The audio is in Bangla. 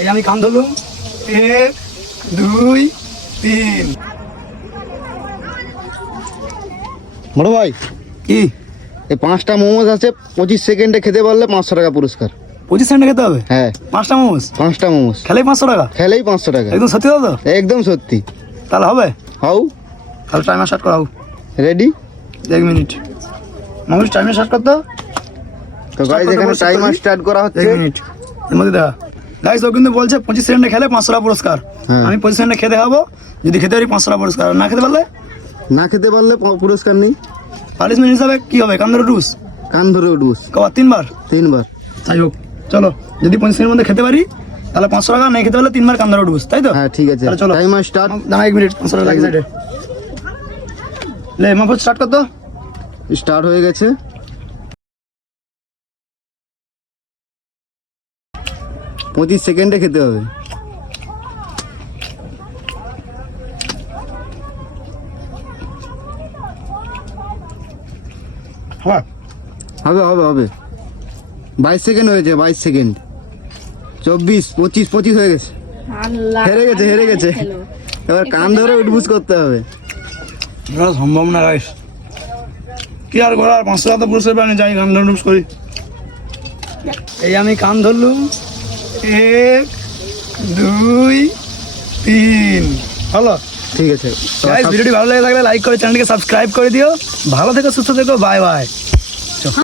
এই আমি কান ধরলুম, 1 2 3। বড় ভাই কি এই 5টা মোমোজ আছে, 25 সেকেন্ডে খেতে পারলে 500 টাকা পুরস্কার। 25 সেকেন্ডে খেতে হবে? হ্যাঁ, 5টা মোমোস 5টা মোমোজ খেলেই 500 টাকা? খেলেই 500 টাকা। একদম সত্যি দাদা? একদম সত্যি। তাহলে হবে? হাউ তাহলে টাইমার স্টার্ট করাও। Ready? 1 minute momos timer start করতে। তো গাইস এখানে টাইমার স্টার্ট করা হচ্ছে। 1 মিনিট এর মধ্যে দেখা। গাইস ও কিন্তু বলছে 25 সেকেন্ডে খেলে 500 টাকা পুরস্কার। হ্যাঁ। আমি 25 সেকেন্ডে খেতে দেখাবো, যদি খেতে পারি 500 টাকা পুরস্কার, না খেতে পারলে না খেতে পারলে পুরস্কার নেই। পানিশমেন্ট হিসাবে কি হবে? কান ধরে ডুস, কান ধরে উঠবস কবার 3বার? 3বার। যাই হোক চলো, যদি 25 সেকেন্ডের মধ্যে খেতে পারি তাহলে 500 টাকা, না খেতে পারলে 3বার কান ধরে উঠবস, তাই তো? হ্যাঁ ঠিক আছে, তাহলে চলো টাইমার স্টার্ট। দাঁড়া 1 মিনিট, 500 টাকা লাগে সাইডে। লে মাফ স্টার্ট কর তো। স্টার্ট হয়ে গেছে। 25 সেকেন্ডে খেতে হবে। হ্যাঁ হবে হবে হবে। 22 সেকেন্ড হয়েছে, 22 সেকেন্ড। 24 25 25 হয়ে গেছে। আল্লাহ, হেরে গেছে, হেরে গেছে। খেলো। এবার কান ধরে উঠবুস করতে হবে। এটা সম্ভব না গাইস, কি আর করার, 500 টাকা তো পুরস্কার পাইনি, যাই কান ধরে ডুস করি। এই আমি কান ধরলুম, 1 2 3। হলো ঠিক আছে। গাইস, ভিডিওটি ভালো লেগে থাকলে লাইক করে চ্যানেলটিকে সাবস্ক্রাইব করে দিও। ভালো থেকো, সুস্থ থেকো, বাই বাই।